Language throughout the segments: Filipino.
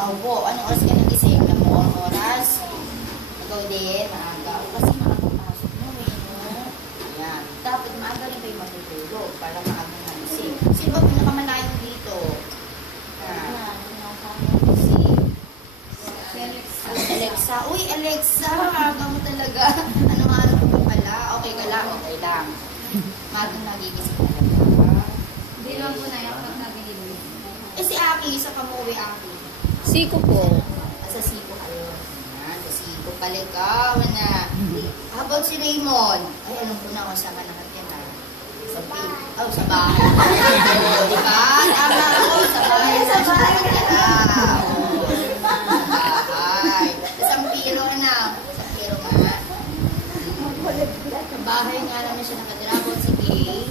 Ikaw po, anong oras ka nagising? Alam mo ang oras? Ikaw din, maaga. Kasi makapapasok mo eh, no? Ayan. Dapat maaga rin kayo matutulog para maaga nagising. Sino ba pinakamanayong dito? Si Alexa. Uy, Alexa! Aga mo talaga. Anong araw ka pala? Okay ka lang? Okay lang. Magang nagigising talaga. Hindi naman po na yung pag nagigising. Eh si Aki, sa Kamuwi Aki. Siko po. Sa Siko kayo. Ayan, sa Siko paligaw na. How about si Raymond? Ay, alam ko na kung saan ka nakatyan na. Sa pink. Oh, sa bahay. Diba? Tama ako. Sa bahay. Sa bahay. Sa Sampiro na. Sa Sampiro nga. Sa bahay nga naman siya nakatira. About si Kay.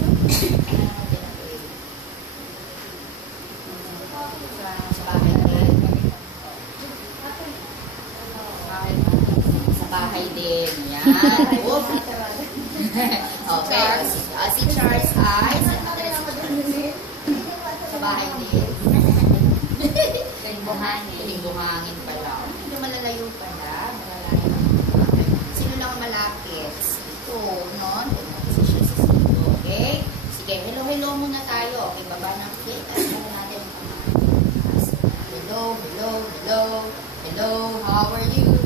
Sa bahay din. Sa bahay din. Yan. Okay. Si Charles ay sa bahay din. Buhangin pala. Hindi malalayo pala. Malalayo. Sino lang malapit? Ito, no? Kasi siya sa sito. Okay? Sige, hello muna tayo. Okay, baba ng cake. Ano natin ang kamay. Hello. Hello, how are you?